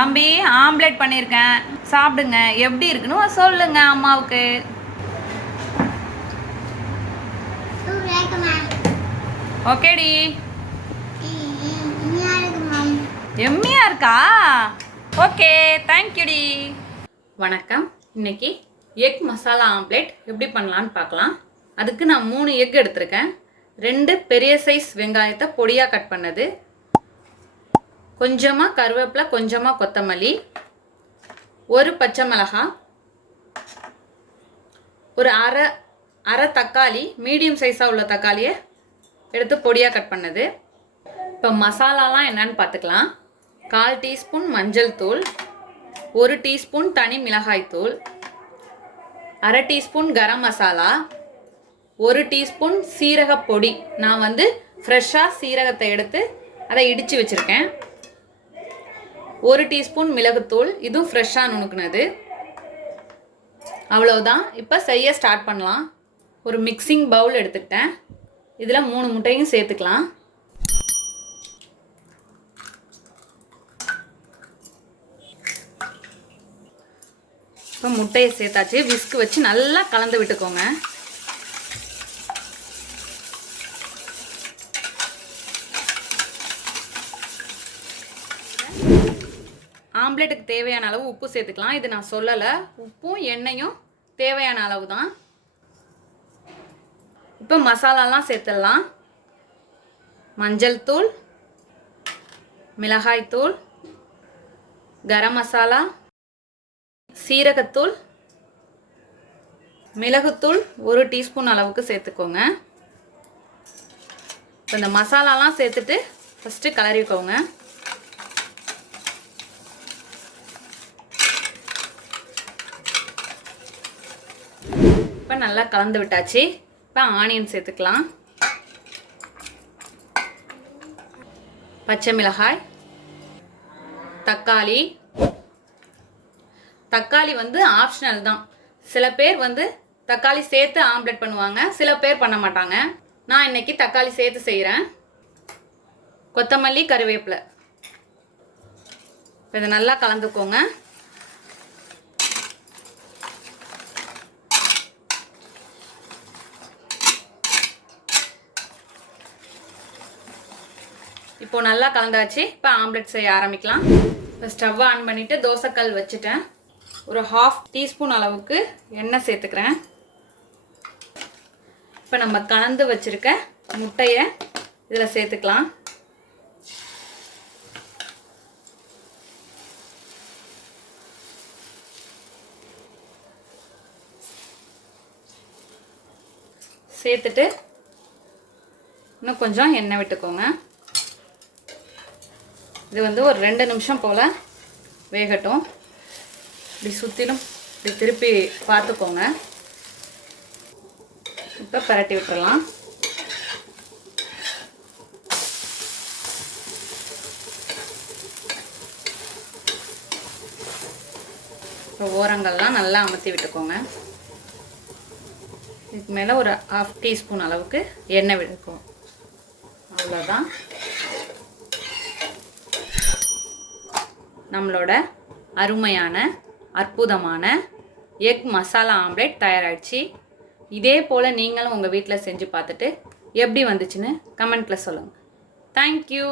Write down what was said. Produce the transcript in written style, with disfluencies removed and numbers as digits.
தம்பி ஆம்லெட் பண்ணியிருக்கேன், சாப்பிடுங்க. எப்படி இருக்குன்னு சொல்லுங்க அம்மாவுக்கு. ஓகேடி. எம்மியா இருக்கா? ஓகே, தேங்க்யூடி. வணக்கம். இன்னைக்கு எக் மசாலா ஆம்லெட் எப்படி பண்ணலான்னு பார்க்கலாம். அதுக்கு நான் 3 எக் எடுத்திருக்கேன். 2 பெரிய சைஸ் வெங்காயத்தை பொடியாக கட் பண்ணது, கொஞ்சமாக கருவேப்பிலை, கொஞ்சமாக கொத்தமல்லி, ஒரு பச்சை மிளகாய், ஒரு அரை தக்காளி, மீடியம் சைஸாக உள்ள தக்காளியை எடுத்து பொடியாக கட் பண்ணது. இப்போ மசாலாலாம் என்னன்னு பார்த்துக்கலாம். 1/4 டீஸ்பூன் மஞ்சள் தூள், 1 டீஸ்பூன் தனி மிளகாய் தூள், அரை டீஸ்பூன் கரம் மசாலா, 1 டீஸ்பூன் சீரக பொடி. நான் ஃப்ரெஷ்ஷாக சீரகத்தை எடுத்து அதை இடித்து வச்சுருக்கேன். 1 டீஸ்பூன் மிளகுத்தூள், இதுவும் ஃப்ரெஷ்ஷாக நுணுக்குனது. அவ்வளவுதான். இப்போ செய்ய ஸ்டார்ட் பண்ணலாம். ஒரு மிக்சிங் பவுல் எடுத்துக்கிட்டேன். இதில் 3 முட்டையும் சேர்த்துக்கலாம். இப்போ முட்டையை சேர்த்தாச்சு. விஸ்க் வச்சு நல்லா கலந்து விட்டுக்கோங்க. ஆம்லெட்டுக்கு தேவையான அளவு உப்பு சேர்த்துக்கலாம். இது நான் சொல்லலை. உப்பும் எண்ணெயும் தேவையான அளவு தான். இப்போ மசாலாலாம் சேர்த்துடலாம். மஞ்சள் தூள், மிளகாய் தூள், கரம் மசாலா, சீரகத்தூள், மிளகுத்தூள் 1 டீஸ்பூன் அளவுக்கு சேர்த்துக்கோங்க. இப்போ இந்த மசாலாலாம் சேர்த்துட்டு ஃபஸ்ட்டு கிளறிக்கோங்க. இப்போ நல்லா கலந்து விட்டாச்சு. இப்போ ஆனியன் சேர்த்துக்கலாம். பச்சை மிளகாய், தக்காளி. தக்காளி ஆப்ஷனல் தான். சில பேர் தக்காளி சேர்த்து ஆம்லெட் பண்ணுவாங்க, சில பேர் பண்ண மாட்டாங்க. நான் இன்னைக்கு தக்காளி சேர்த்து செய்கிறேன். கொத்தமல்லி, கருவேப்பிலை. இதை நல்லா கலந்துக்கோங்க. இப்போ நல்லா கலந்தாச்சு. இப்போ ஆம்லெட் செய்ய ஆரம்பிக்கலாம். இப்போ ஸ்டவ் ஆன் பண்ணிவிட்டு தோசைக்கல் வச்சுட்டேன். ஒரு 1/2 டீஸ்பூன் அளவுக்கு எண்ணெய் சேர்த்துக்கிறேன். இப்போ நம்ம கலந்து வச்சுருக்க முட்டையை இதில் சேர்த்துக்கலாம். சேர்த்துட்டு இன்னும் கொஞ்சம் எண்ணெய் விட்டுக்கோங்க. இது ஒரு 2 நிமிஷம் போல் வேகட்டும். இப்படி சுற்றிலும் இப்படி திருப்பி பார்த்துக்கோங்க. இப்போ பரட்டி விட்டுறலாம். இப்போ ஓரங்கள்லாம் நல்லா அமுத்தி விட்டுக்கோங்க. இதுக்கு மேலே ஒரு 1/2 டீஸ்பூன் அளவுக்கு எண்ணெய் விட்டுக்கோங்க. அவ்வளோதான். நம்மளோட அருமையான அற்புதமான எக் மசாலா ஆம்லெட் தயாராகிடுச்சு. இதே போல் நீங்களும் உங்கள் வீட்டில் செஞ்சு பார்த்துட்டு எப்படி வந்துச்சுன்னு கமெண்ட்டில் சொல்லுங்கள். தேங்க்யூ.